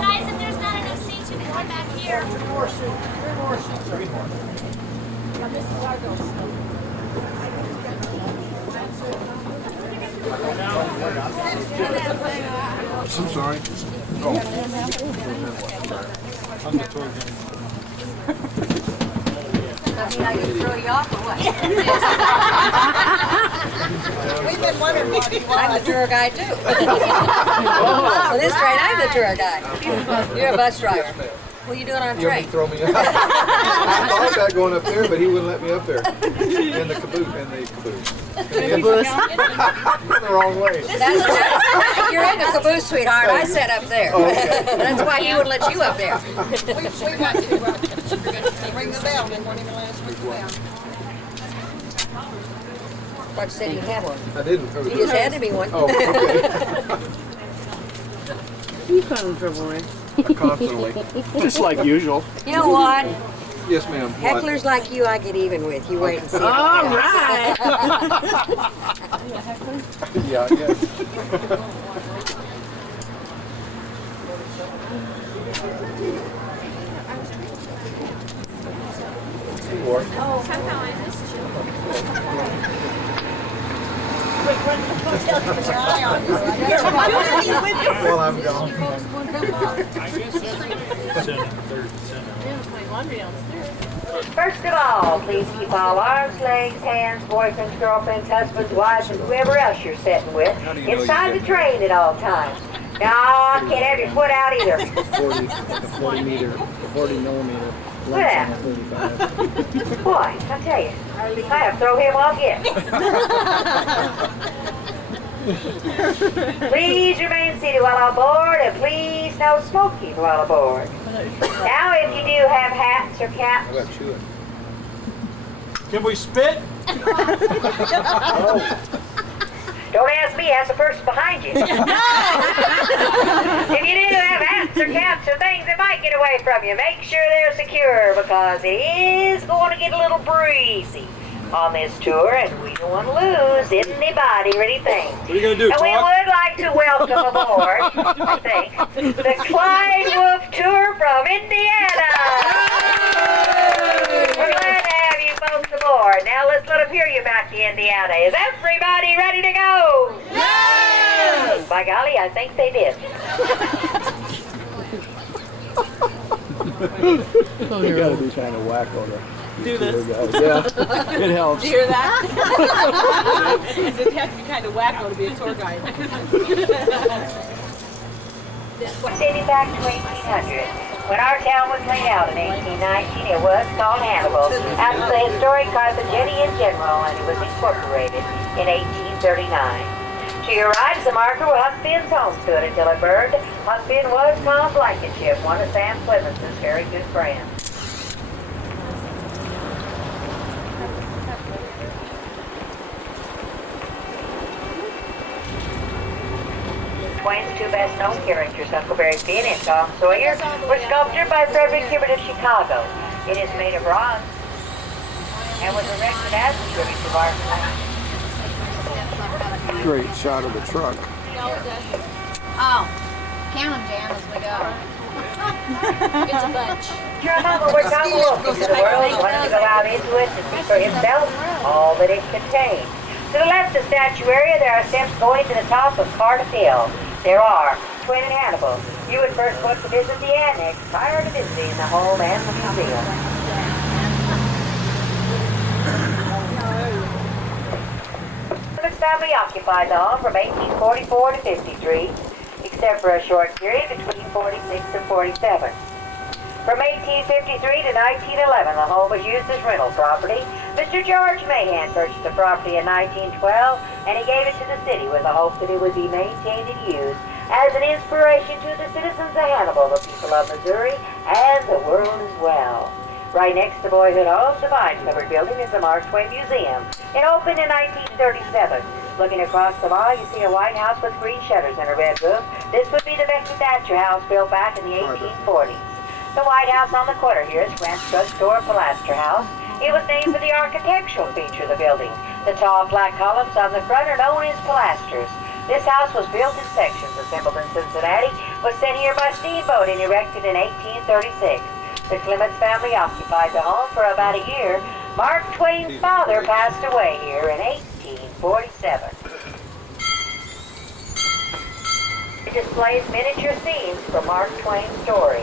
guys, if there's not enough seats, you can come back here. Three more seats. I'm sorry. Oh. I'm the tour guide. I mean, I can throw you off or what? We've been wondering what he was. I'm the tour guide too. On this train, I'm the tour guide. You're a bus driver. What are you doing on a train? Throw me up. I thought about going up there, but he wouldn't let me up there. In the caboose. The wrong way. You're in the caboose, sweetheart. I sat up there. Oh, okay. That's why he wouldn't let you up there. We went to ring the bell, and won't even let us ring the bell. But you said you had one. I didn't. You just handed me one. Oh, okay. You come trouble with. Constantly. Just like usual. You know what? Yes, ma'am. What? Hecklers like you, I get even with. You wait and see. All right. Yeah, I guess. Oh, somehow I missed you. Well, I'm gone. First of all, please keep all arms, legs, hands, boyfriends, girlfriends, husbands, wives, and whoever else you're sitting with inside the train at all times. No, can't have your foot out either. 40 millimeter. Look at that. 35. Boy, I tell you, I have to throw him off yet. Please remain seated while on board, and please no smoking while aboard. Now, if you do have hats or caps, How about chewing? Can we spit? don't ask me, ask the person behind you. If you do have hats or caps or things that might get away from you, make sure they're secure, because it is going to get a little breezy on this tour, and we don't want to lose anybody or anything. What are you going to do, And we talk? would like to welcome aboard, I think, the Clyde Wolf Tour from Indiana. We're glad to have you folks aboard. Now let's let them hear you back to Indiana. Is everybody ready to go? Yes! By golly, I think they did. You got to be kind of wacko to Do this. Yeah, it helps. Do you hear that? It has to be kind of wacko to be a tour guide. Dating back to 1800. When our town was laid out in 1819, it was called Hannibal, after the historic Carthaginian general, and it was incorporated in 1839. To your right is a marker where Huck Finn's home stood until it burned. Huck Finn was Tom Blankenship, one of Sam Clemens's very good friends. Twain's two best-known characters, Huckleberry Finn and Tom Sawyer, were sculptured by Frederick Hibbert of Chicago. It is made of bronze and was erected as a tribute to Mark Twain. Great shot of the truck. Oh, count them, Jan, as we go. It's a bunch. Do you remember where Tom Wolfe into the world wanted to go out into it to see for himself all that it contained? To the left of the statue area, there are steps going to the top of Cardiff Hill. There are Twin and Hannibal. You would first want to visit the annex prior to visiting the home and the museum. The family occupied the home from 1844 to 53, except for a short period between 46 and 47. From 1853 to 1911, the home was used as rental property. Mr. George Mahan purchased the property in 1912, and he gave it to the city with the hope that it would be maintained and used as an inspiration to the citizens of Hannibal, the people of Missouri, and the world as well. Right next to Boyhood Home, the vine-covered building is the Mark Twain Museum. It opened in 1937. Looking across the mall, you see a white house with green shutters and a red roof. This would be the Becky Thatcher house built back in the 1840s. The White House on the corner here is Grant's Drugstore Pilaster House. It was named for the architectural feature of the building. The tall flat columns on the front are known as pilasters. This house was built in sections, assembled in Cincinnati, was sent here by steamboat and erected in 1836. The Clements family occupied the home for about a year. Mark Twain's father passed away here in 1847. It displays miniature scenes from Mark Twain's story.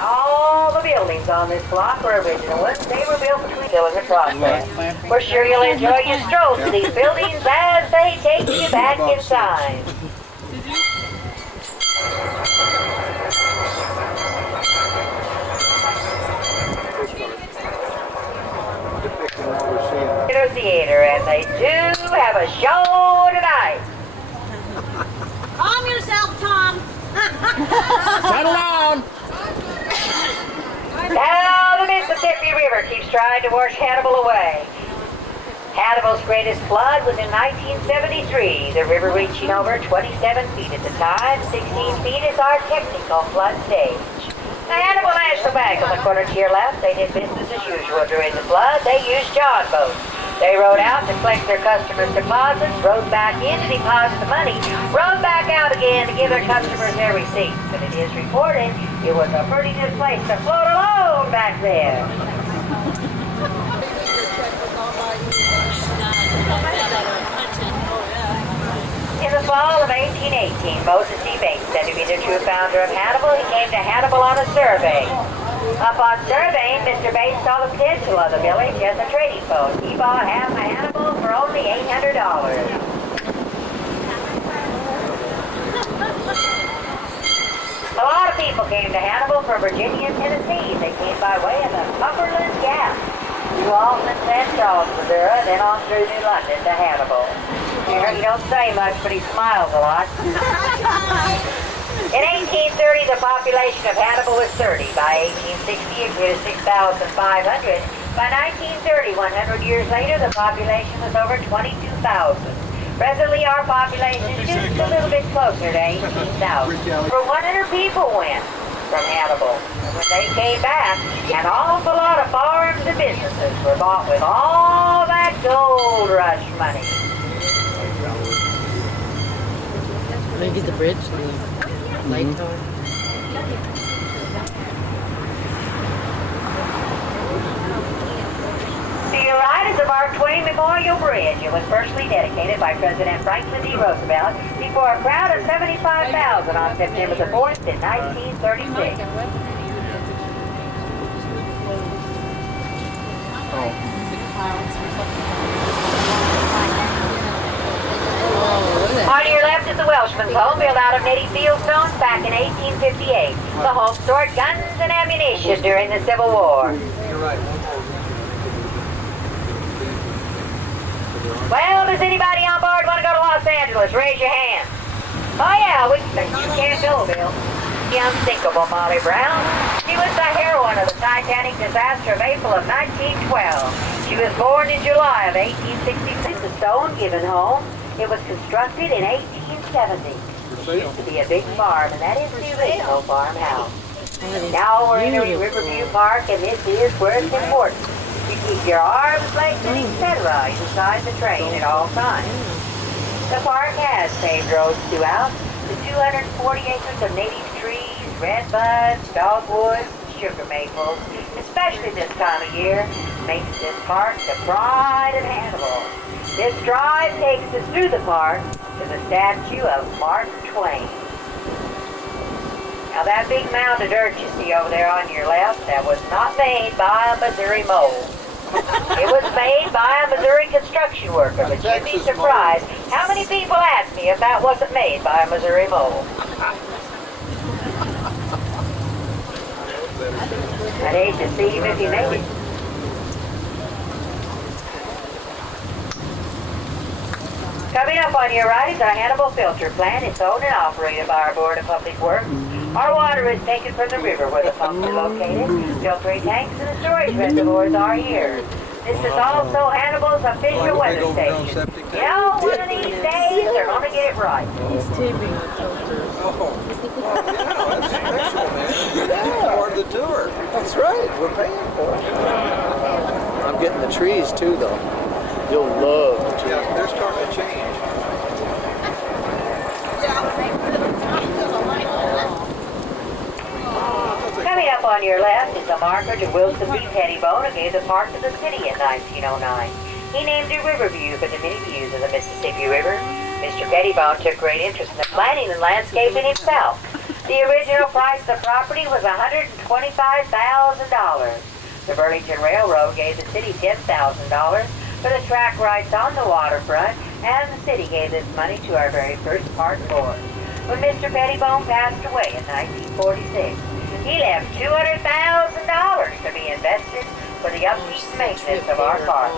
All the buildings on this block are original ones. They were built between still in the process. We're sure you'll enjoy your stroll to these buildings as they take you back inside. Theater, and they do have a show tonight. Calm yourself, Tom. Settle down. Now the Mississippi River keeps trying to wash Hannibal away. Hannibal's greatest flood was in 1973, the river reaching over 27 feet at the time. 16 feet is our technical flood stage. The Hannibal National Bank on the corner to your left, they did business as usual during the flood. They used John boats. They rowed out to collect their customers' deposits, rowed back in to deposit the money, rowed back out again to give their customers their receipts. And it is reported it was a pretty good place to float alone back then. In the fall of 1818, Moses D. Bates, said to be the true founder of Hannibal, he came to Hannibal on a survey. Upon surveying, Mr. Bates saw the potential of the village as a trading post. He bought half of Hannibal for only $800. A lot of people came to Hannibal from Virginia and Tennessee. They came by way of the Cumberland Gap, through Alton and St. Charles, Missouri, then on through New London to Hannibal. He don't say much, but he smiles a lot. In 1830, the population of Hannibal was 30. By 1860, it grew to 6,500. By 1930, 100 years later, the population was over 22,000. Presently, our population is just a little bit closer to 18,000. Over 100 people went from Hannibal. And when they came back, an awful lot of farms and businesses were bought with all that gold rush money. Maybe the bridge, the light tower. To your right is the Mark Twain Memorial Bridge. It was firstly dedicated by President Franklin D. Roosevelt before a crowd of 75,000 on September the 4th in 1936. On your left is the Welshman's home, built out of native fieldstones back in 1858. The home stored guns and ammunition during the Civil War. Well, does anybody on board want to go to Los Angeles? Raise your hand. Oh yeah, you can't go, Bill. The unsinkable Molly Brown. She was the heroine of the Titanic disaster of April of 1912. She was born in July of 1866. The stone-given home. It was constructed in 1870. It used to be a big farm, and that is the original farmhouse. Now we're entering Riverview Park, and this is where it's important. You keep your arms, legs, and etc. inside the train at all times. The park has paved roads throughout. The 240 acres of native trees, redbuds, dogwoods, sugar maples, especially this time of year, makes this park the pride of Hannibal. This drive takes us through the park to the statue of Mark Twain. Now that big mound of dirt you see over there on your left, that was not made by a Missouri mole. It was made by a Missouri construction worker, but you'd be surprised how many people ask me if that wasn't made by a Missouri mole. I'd hate to see him if he made it. Coming up on your right is our Hannibal filter plant. It's owned and operated by our Board of Public Works. Our water is taken from the river where the pumps are located. Filtering tanks and the storage reservoirs are here. This is also Hannibal's official weather station. You know, one of these days they're going to get it right. He's taping the filters. That's special, man. Yeah. Part of the tour. That's right. We're paying for it. I'm getting the trees too, though. You'll love the trees. Yeah, they're starting to change. Coming up on your left is a marker to Wilson B. Pettibone, who gave the park to the city in 1909. He named it Riverview for the many views of the Mississippi River. Mr. Pettibone took great interest in the planning and landscaping himself. The original price of the property was $125,000. The Burlington Railroad gave the city $10,000 for the track rights on the waterfront, and the city gave this money to our very first park board. When Mr. Pettibone passed away in 1946, he left $200,000 to be invested for the upkeep and maintenance of our park.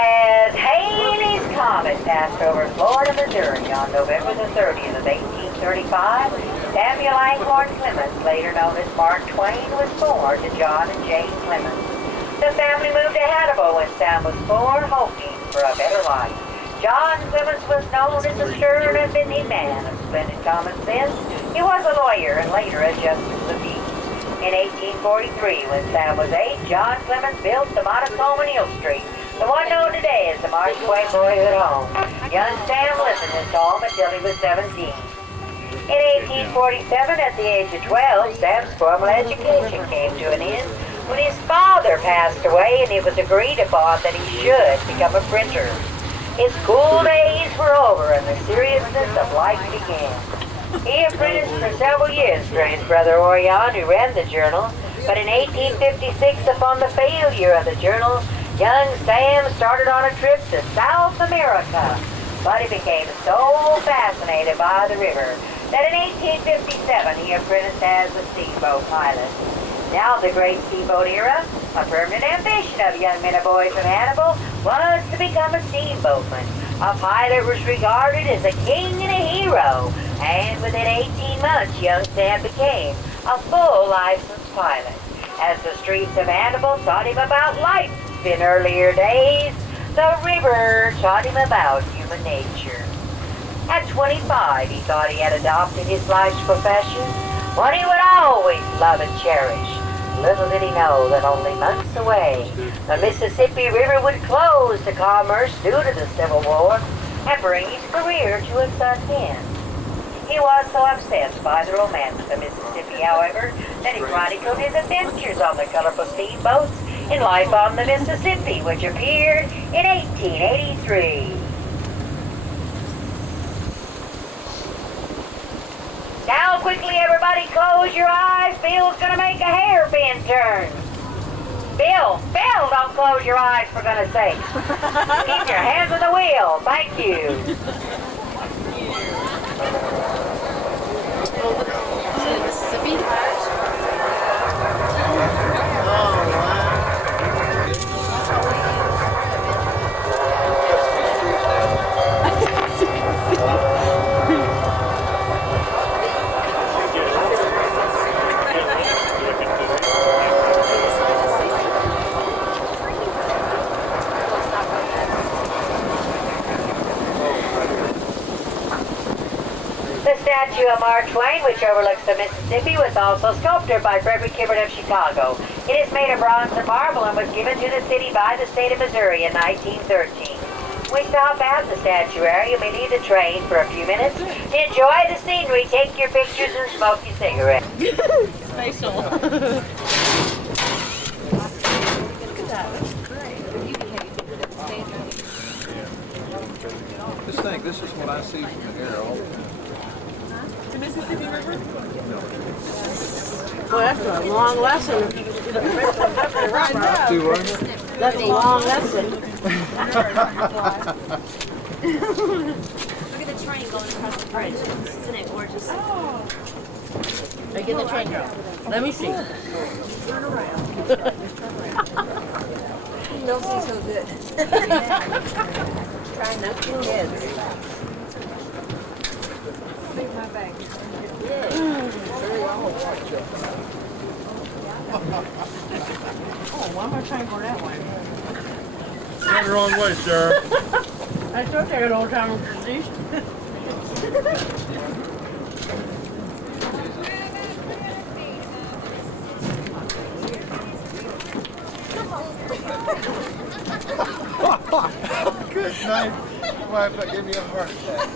As Halley's Comet passed over Florida, Missouri on November the 30th of 1835, Samuel Langhorne Clemens, later known as Mark Twain, was born to John and Jane Clemens. The family moved to Hannibal when Sam was born, hoping for a better life. John Clemens was known as a stern and busy man of splendid common sense. He was a lawyer and later a justice of the peace. In 1843, when Sam was 8, John Clemens built the modest home in Hill Street, the one known today as the Mark Twain Boyhood Home. Young Sam lived in this home until he was 17. In 1847, at the age of 12, Sam's formal education came to an end when his father passed away, and it was agreed upon that he should become a printer. His school days were over and the seriousness of life began. He apprenticed for several years for his brother Orion, who ran the journal, but in 1856, upon the failure of the journal, young Sam started on a trip to South America. But he became so fascinated by the river that in 1857 he apprenticed as a steamboat pilot. Now the great steamboat era, a permanent ambition of young men and boys from Hannibal, was to become a steamboatman. A pilot was regarded as a king and a hero, and within 18 months young Sam became a full licensed pilot. As the streets of Hannibal taught him about life in earlier days, the river taught him about human nature. At 25, he thought he had adopted his life's profession, one he would always love and cherish. Little did he know that only months away, the Mississippi River would close to commerce due to the Civil War and bring his career to a sudden end. He was so obsessed by the romance of Mississippi, however, that he chronicled his adventures on the colorful steamboats in Life on the Mississippi, which appeared in 1883. Now quickly everybody close your eyes. Bill's gonna make a hairpin turn. Bill, don't close your eyes for goodness sake. Keep your hands on the wheel. Thank you. Mississippi? The statue of Mark Twain, which overlooks the Mississippi, was also sculpted by Frederick Hibbert of Chicago. It is made of bronze and marble and was given to the city by the state of Missouri in 1913. We stop at the statuary and we leave the train for a few minutes to enjoy the scenery, take your pictures, and smoke your cigarette. Spatial. Just think, this is what I see from the air all the time. The Mississippi River? Well, that's a long lesson. Do what? That's a long lesson. Look at the train going across the bridge. Isn't it gorgeous? I get the train, girl. Let me see. Don't feel so good. Trying not to kids. Leave my bag. Oh, why am I trying for that one? Going the wrong way, sir. I thought they had all time of disease. Good night. Wife, that gave me a heart attack.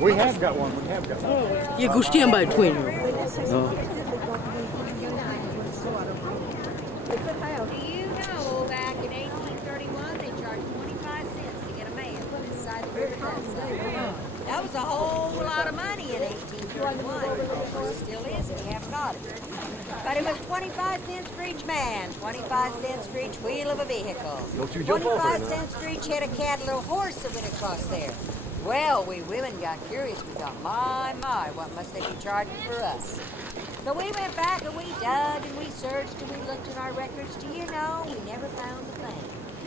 We have got one. We have got one. Yeah, go stand by between you. Do you know back in 1831 they charged 25 cents to get a man inside the river that. That was a whole lot of money in 1831. Of course, it still is if you haven't got it. But it was 25 cents for each man, 25 cents for each wheel of a vehicle, 25 cents for each head of cattle or horse that went across there. Well, we women got curious. We thought, my, what must they be charging for us? So we went back and we dug and we searched and we looked at our records. Do you know, we never found a thing.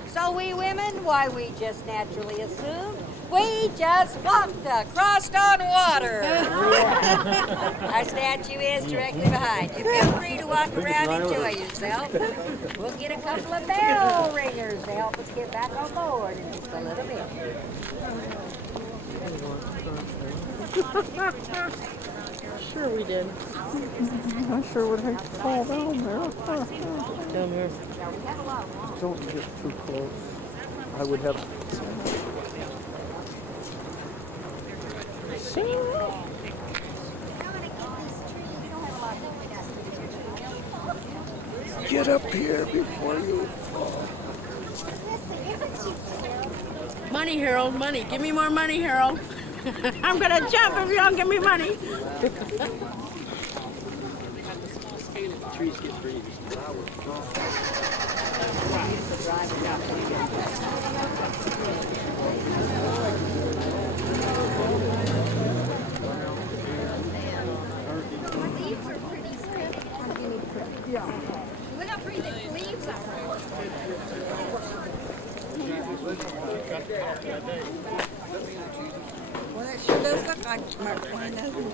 So we women, why, we just naturally assumed we just walked across on water. Our statue is directly behind you. Feel free to walk around and enjoy yourself. We'll get a couple of bell ringers to help us get back on board in just a little bit. Sure we did. I sure would hate to fall down there. Down here. Don't get too close. I would have. Get up here before you fall. Money, Harold, money. Give me more money, Harold. I'm gonna jump if you don't give me money. Trees get trees. Look how pretty the leaves are. Well, that sure does look like Mark Twain, doesn't it?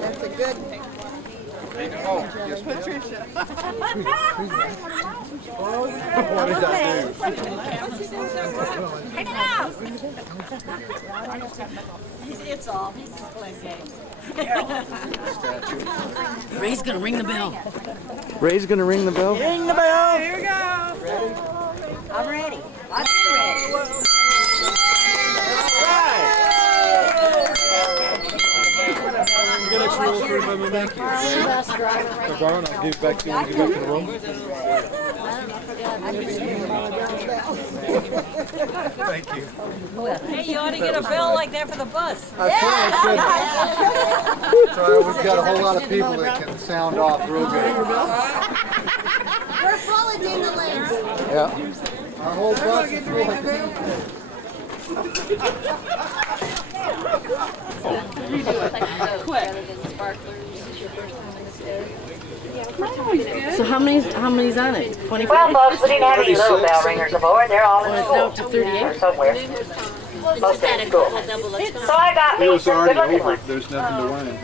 That's a good thing. Patricia. What did I do? Take it out! It's all. He's just playing games. Ray's gonna ring the bell. Ray's gonna ring the bell? Ring the bell. Here we go. I'm ready. I'm ready. Get extra roll for him, thank you. Darn, I'll give it back to you when you get back to the room. Thank you. Hey, you ought to get a bell like that for the bus. I should. Sorry, we've got a whole lot of people that can sound off real good. We're full of ding-a-lings. Yeah. Our whole bus is full of So how many's on it? 25? Well, folks, we didn't have any little bell ringers aboard. They're all in It's school. now to 38. Or somewhere. Most in school. So I got me some good looking ones. There's nothing to whine.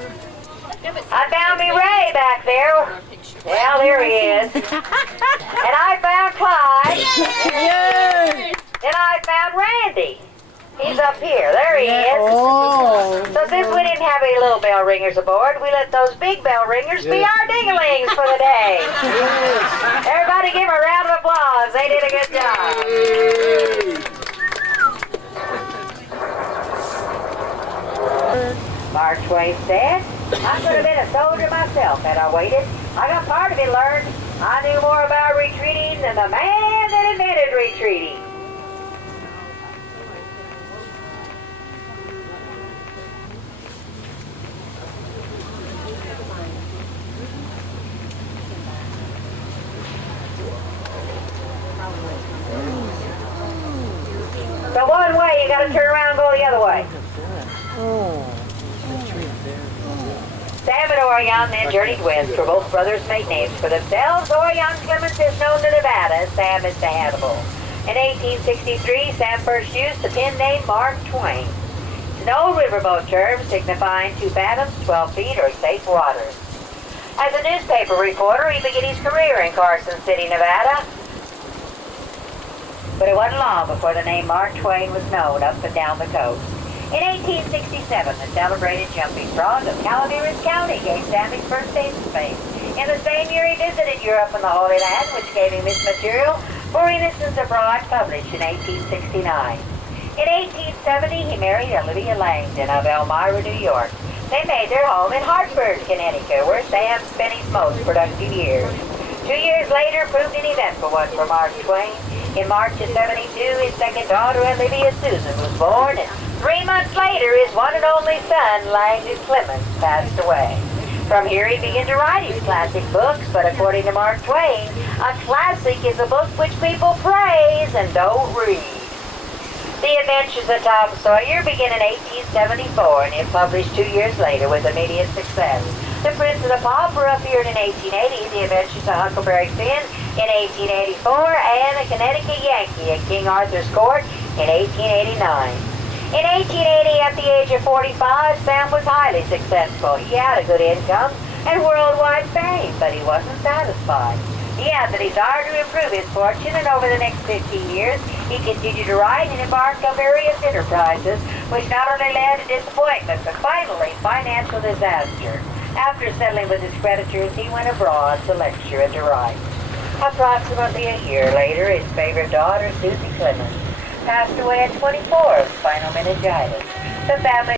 I found me Ray back there. Well, there he is. And I found Clyde. Yay! Then I found Randy. He's up here. There he is. Oh. So since we didn't have any little bell ringers aboard, we let those big bell ringers be our dinglings for the day. Everybody give a round of applause. They did a good job. Mark Twain said, I could have been a soldier myself had I waited. I got part of it learned. I knew more about retreating than the man that invented retreating. So one way, you got to turn around and go the other way. Sam and Orion then journeyed west, for both brothers made names for themselves. Orion Clemens is known to Nevada, Sam is to Hannibal. In 1863, Sam first used the pen name Mark Twain. It's an old riverboat term signifying 2 fathoms, 12 feet, or safe waters. As a newspaper reporter, he began his career in Carson City, Nevada. But it wasn't long before the name Mark Twain was known up and down the coast. In 1867, the celebrated jumping frog of Calaveras County gave Sam his first taste of fame. In the same year, he visited Europe and the Holy Land, which gave him his material for Innocents Abroad, published in 1869. In 1870, he married Olivia Langdon of Elmira, New York. They made their home in Hartford, Connecticut, where Sam spent his most productive years. 2 years later proved an eventful one for Mark Twain. In March of 72, his second daughter, Olivia Susan, was born, and 3 months later, his one and only son, Langdon Clemens, passed away. From here, he began to write his classic books, but according to Mark Twain, a classic is a book which people praise and don't read. The Adventures of Tom Sawyer began in 1874, and it published 2 years later with immediate success. The Prince and the Pauper appeared in 1880, The Adventures of Huckleberry Finn in 1884, and The Connecticut Yankee at King Arthur's Court in 1889. In 1880, at the age of 45, Sam was highly successful. He had a good income and worldwide fame, but he wasn't satisfied. He had the desire to improve his fortune, and over the next 15 years, he continued to write and embark on various enterprises, which not only led to disappointment, but finally financial disaster. After settling with his creditors, he went abroad to lecture and to write. Approximately a year later, his favorite daughter, Susie Clemens, passed away at 24 of spinal meningitis. The family